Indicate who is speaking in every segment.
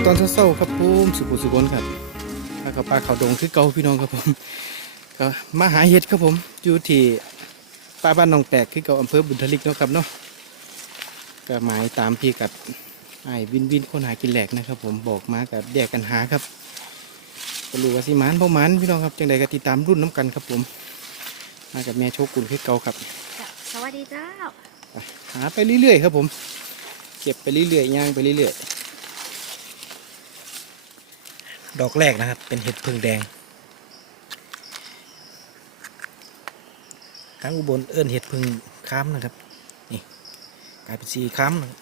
Speaker 1: ดีตอนเช้าๆครับผมสุขุสุขนครับปลาเขาปลาเขาดงคือเก่าพี่น้องครับผมก็มาหาเห็ดครับผมอยู่ที่ป้าบ้านหนองแปกคือเก่าอำเภอบุญทลิกเนาะครับเนาะก็หมายตามพี่กับไอ้ายวินวินคนหากินแหลกนะครับ ผมบอกมากับแยกกันหาครับก็รู้ว่าสิหมานพ่อมันพี่น้องครับจังใดก็ติดตามรุ่นน้ำกันครับผมมากับแม่โชกุนคือเก่าครับ
Speaker 2: จ้ะสวัสดีเจ้า
Speaker 1: ไปหาไปเรื่อยๆครับผม เก็บไปเรื่อยๆย่างไปเรื่อยๆ ดอกแรกนะครับ เป็นเห็ดพึ่งแดงทางอุบลเอิ้นเห็ดพึ่งค้ามนะครับ นี่กลายเป็นสีค้ามนะ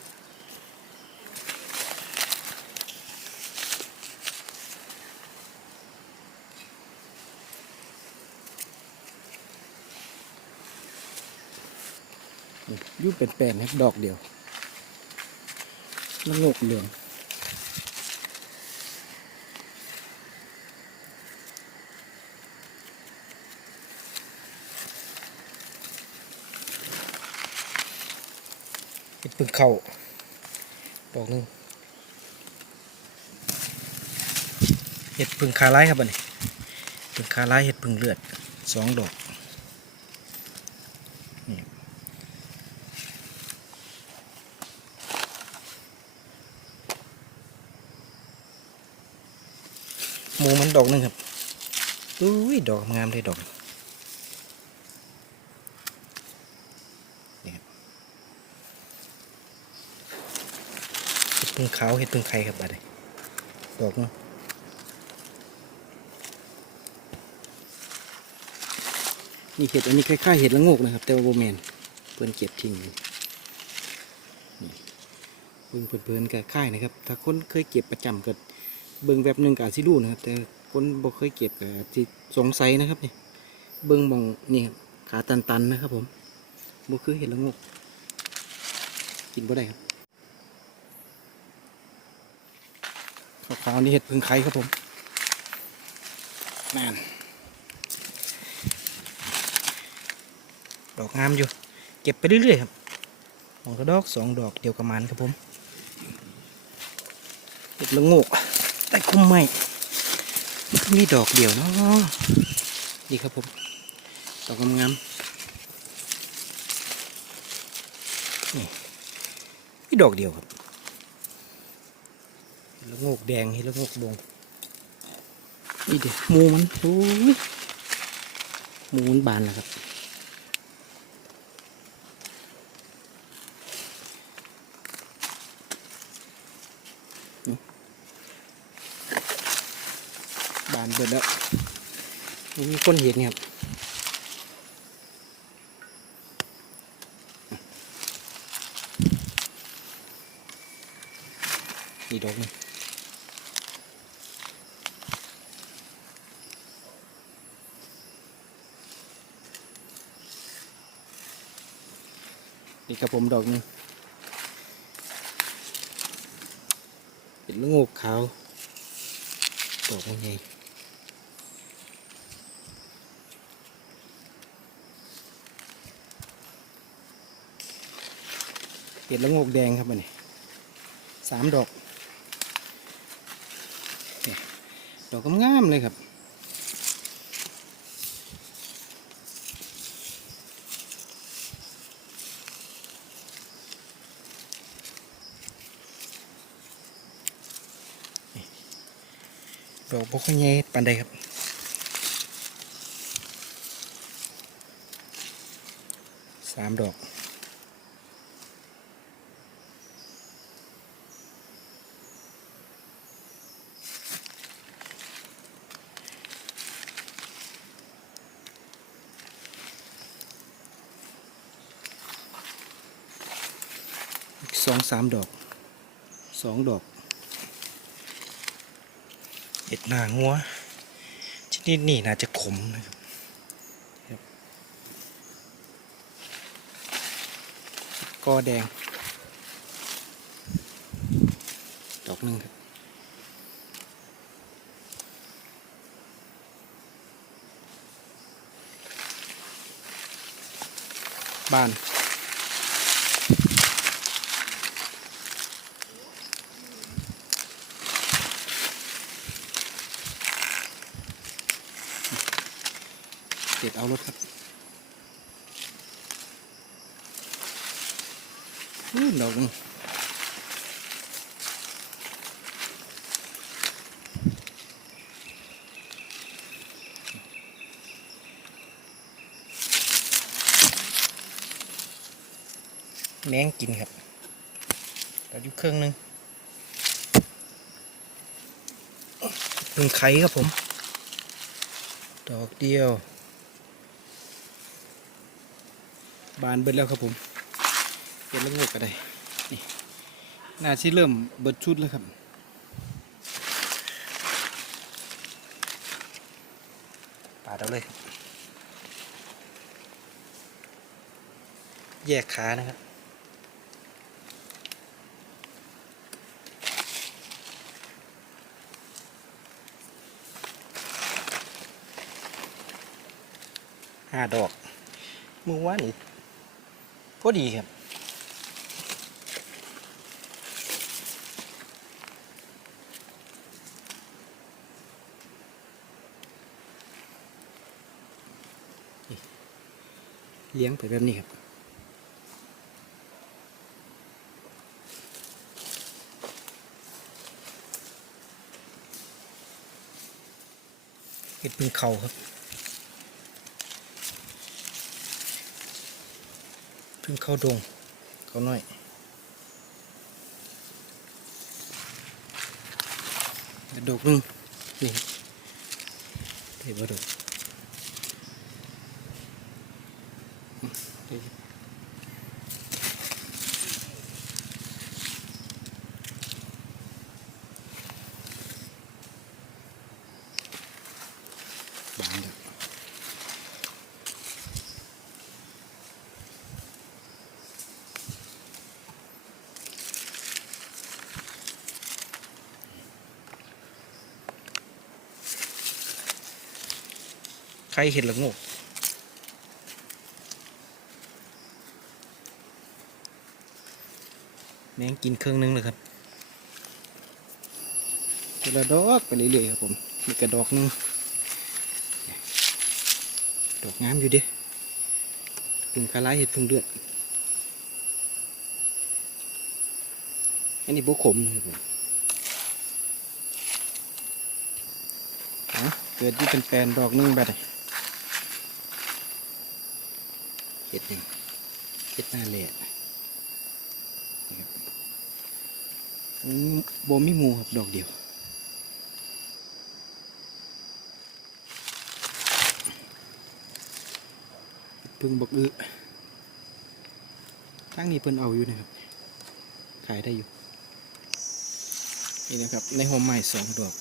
Speaker 1: ยุ่เป็นแปลนครับดอกเดียวมันงกเหลือง เห็ดพึ่งเข้าดอกหนึงเห็ดพึ่งคาไร้ครับอันนี้พึ่งคาไร้เห็ดพึ่งเลือดสองดอกนี่หมูมันดอกหนึงครับอุ้ยดอกงามเลยดอก เห็ด พึ่งขาวเห็ดพึ่งไข่ครับบัดนี้ดอกเนาะนี่เห็ดอันนี้คล้ายๆเห็ดละงกนะครับ แต่ว่าโบแมนเพื่อนเก็บทิ้งเบิ่งเพื่อนๆก็คล้ายนะครับ ถ้าคนเคยเก็บประจำก็เบิ่งแบบหนึ่งก็อาจสิรู้นะครับ แต่คนบ่เคยเก็บก็อาจสิสงสัยนะครับนี่เบิ่งมองนี่ครับขาตันๆนะครับผมบ่คือเห็ดละงกกินบ่ได้ครับ ขาวๆนี่เห็ดพึ่งไข่ครับผมนั่นดอกงามอยู่ เก็บไปเรื่อยๆครับสองกระดอกสองดอกเดียวกับมันครับผมเห็ดละงกได้คุ้มไหมมีดอกเดียวเนาะนี่ครับผม ดอกงามๆนี่มีดอกเดียวครับ โงกแดงเห็ดละโงกบงนี่เดี๋ยวหมูมันโอ้ยหมูมันบานแล้วครับบานเบิดแล้วมีคนเห็นครับนี่ดอกหนึ นี่ครับผมดอกนึงเป็นลูกงูขาวดอกมันใหญ่เห็ดละโงกแดงครับมันนี่สามดอก ดอกงามเลยครับ อกบกใหญ่ปานใดครับสามดอกสองสามดอกสองดอก เห็ดหนางัวชนิดนี้น่าจะขมนะครับกอแดง ดอกหนึ่งครับบาน เอารถครับอู้ดอกนึงแมงกินครับเราอยู่เครื่องหนึงเพิ่งไข่ครับผม ดอกเดียว บานเบิดแล้วครับผมเป็นละงกก็ได้นี่น่าที่เริ่มเบิดชุดแล้วครับปาดเอาเลยครับแยกขานะครับห้าดอก มือว่านี่ อดีครับเลี้ยงไปแบบนี้ครับเห็ดเป็นเขาครับ พิ่งเข้าดง เขาน้อยกระดกหนึงนี่เห็นว่าดกอืมเดี๋ยวบานเดี๋ยว ใครเห็นละโงกแมงกินเครื่องนึงเลยครับเจละดอกไปเรื่อยๆครับผมมีกระดอกหนึงดอกงามอยู่ดิพึ่งคาร้ายเห็ดพึ่งเลือดอันนี้บุขมนะครับผมเกิดอยี่เป็นแปลนดอกหนึงแบบนี้ เห็ดหนี่งเห็ดหน้าเละนี่ครับอืมโบมีมูครับดอกเดียวเพึ่งบกอึทั้งนี้เพิ่นเอาอยู่นะครับ ขายได้อยู่ นี่นะครับ ในหอมใหม่สองดอก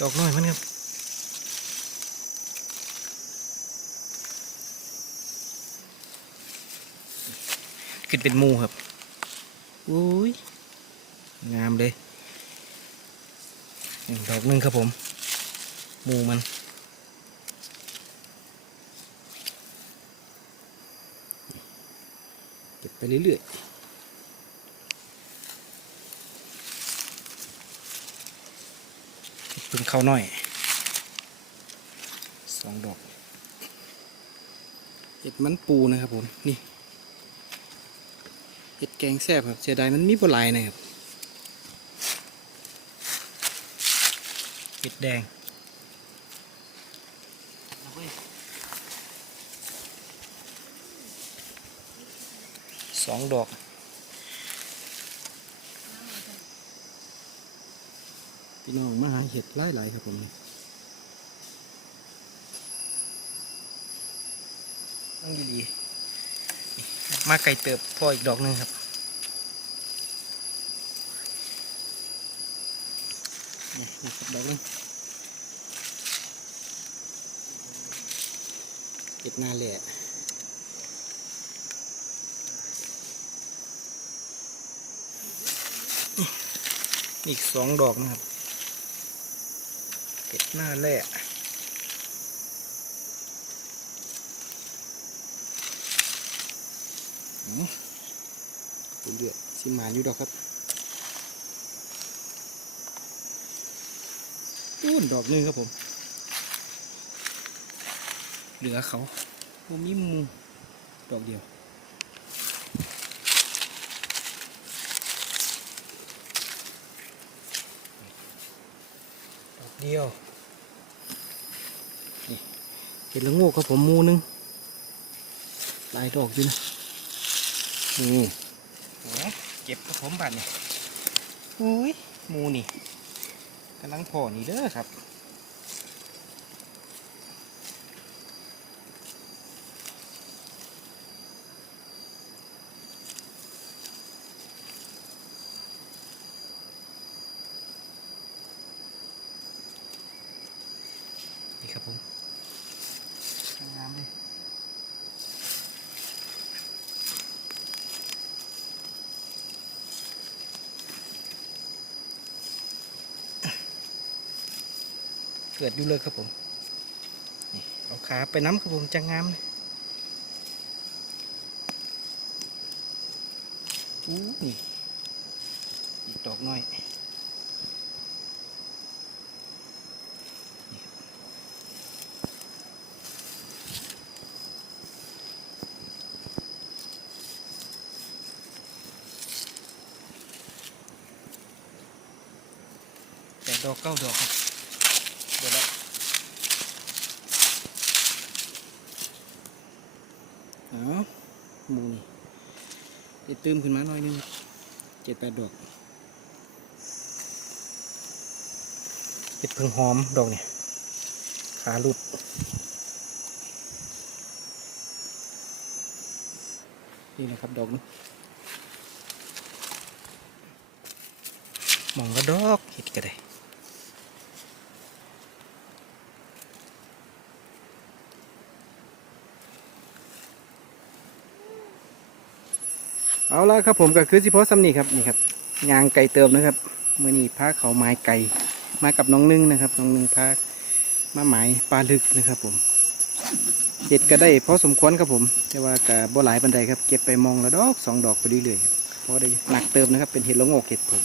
Speaker 1: ดอกน้อยมันครับ ขึ้นเป็นหมูครับอุ้ยงามเลยหนึ่งดอกหนึ่งครับผมหมูมัน เก็บไปเรื่อยๆเป็นข้าวน้อยสองดอกเห็ดมันปูนะครับผม นี่ เห็ดแกงแซ่บครับเสียดายมันมีปลายนะครับเห็ดแดงสองดอกพี่น้องมาหาเห็ดหลายครับผมต้องดีๆ มาไก่เติบพ่ออีกดอกหนึ่งครับนี่นี่ครับดอกหนึงเห็ดหน้าแหละอีกสองดอกนะครับเห็ดหน้าแหละอืมเดือดสิมานอยู่ดอกครับอู้นดอกนึงครับผม เหลือเขาโอ้มีมูดอกเดียวดอกเดียวเห็นละโงูครับผมมูนึง หลายดอกอยู่นะ นี่โอ้เก็บครับผมบาดนี่โอ้ยหมูนี่กำลังพอนี่เด้อครับ นี่ครับผมงามเลย เกิดอยู่เลยครับผมนี่เอาขาไปน้ำครับผมจะงามเลยอู้นี่อีกดอกน้อยแต่ดอกเก้าดอกครับเดี๋ยวละอ๋อห มูนี่จะตื้มขึ้นมาหน่อยนึงเจ็ดแปดดอกเห็ดเพิ่งหอมดอกเนี่ยขาหลุดนี่นะครับดอกนึงมองก็ดอกเห็ดก็ได้ เอาละครับผมก็คือสิพอสำนีครับนี่ครับยางไก่เติมนะครับเมื่อนี้พาเขาไม้ไก่มากับน้องนึ่งนะครับ น้องนึ่งพามาหมายปลาลึกนะครับผมเห็ดก็ได้พอสมควรครับผม แต่ว่ากับบ่หลายปันใดครับเก็บไปมองละดอกสองดอกไปเรื่อยๆครับพอได้หนักเติมนะครับเป็นเห็ดละโงกเห็ดผม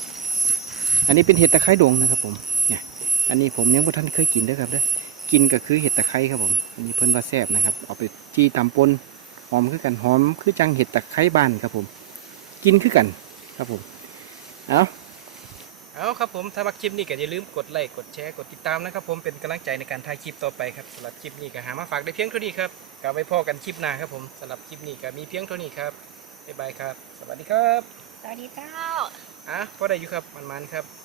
Speaker 1: อันนี้เป็นเห็ดตะไคร้ดวงนะครับผมเนี่ยอันนี้ผมยังบ่ท่านเคยกินด้วยครับเด้อกินก็คือเห็ดตะไคร้ครับผมอันนี้เพิ่นว่าแซ่บนะครับเอาไปจี้ตำปนหอมคือกันหอมคือจังเห็ดตะไคร้บ้านครับผม กินคือกันครับผมเอาเอาครับผมถ้ามักคลิปนี้ก็อย่าลืมกดไลค์กดแชร์กดติดตามนะครับผมเป็นกำลังใจในการถ่ายคลิปต่อไปครับสำหรับคลิปนี้ก็หามาฝากได้เพียงเท่านี้ครับกลับไปพอกันคลิปหน้าครับผมสำหรับคลิปนี้ก็มีเพียงเท่านี้ครับบ๊ายบายครับ สวัสดีครับ
Speaker 2: สวัสดีเจ้า
Speaker 1: อะพอได้อยู่ครับมันๆครับ